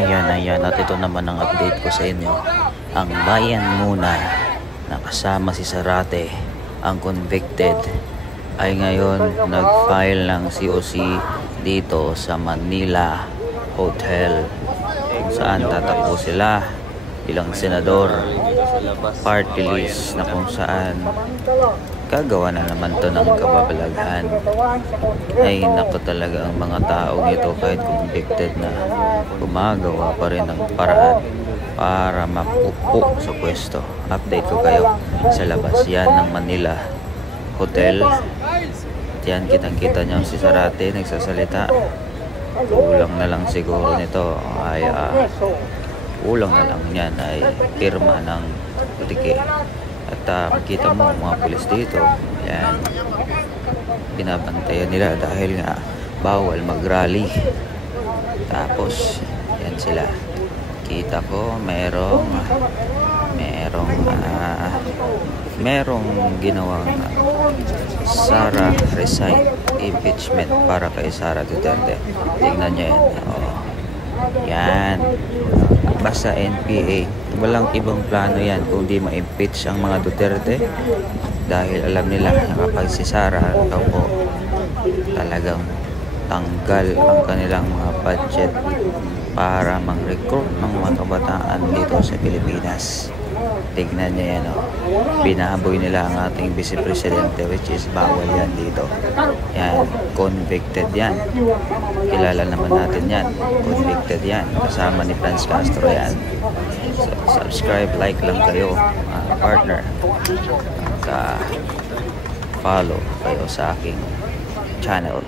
Ayan, at ito naman ang update ko sa inyo. Ang bayan muna na kasama si Zarate, ang convicted, ay ngayon nag-file ng COC dito sa Manila Hotel, kung saan tatakbo sila bilang senador, party list na kung saan gagawa na naman to ng kababalaghan. Ay nako, talaga ang mga taong ito kahit convicted na gumagawa pa rin ng paraan para mapupo sa pwesto. Update ko kayo sa labas yan ng Manila Hotel. Yan, kitang-kita nyo si Zarate nagsasalita. Kulang na lang siguro nito ay kulang na lang yan ay pirma ng putiki. At makita mo mga pulis dito, yan, binabantayan nila dahil nga bawal mag-rally. Tapos yan sila, kita ko merong ginawang Sara resign impeachment para kay Sara Duterte. Tingnan nyo yan. Yan, basta NPA, walang ibang plano yan kundi ma-impeach ang mga Duterte, dahil alam nila na kapag si Sara daw po talagang tanggal ang kanilang mga budget para mang-recruit ng mga kabataan dito sa Pilipinas. Tignan nyo yan, binaboy nila ang ating Vice Presidente, which is bawal yan dito. Yan, convicted yan. Kilala naman natin yan, convicted yan. Kasama ni Franz Castro yan. So, subscribe, like lang kayo, partner. At follow kayo sa aking channel.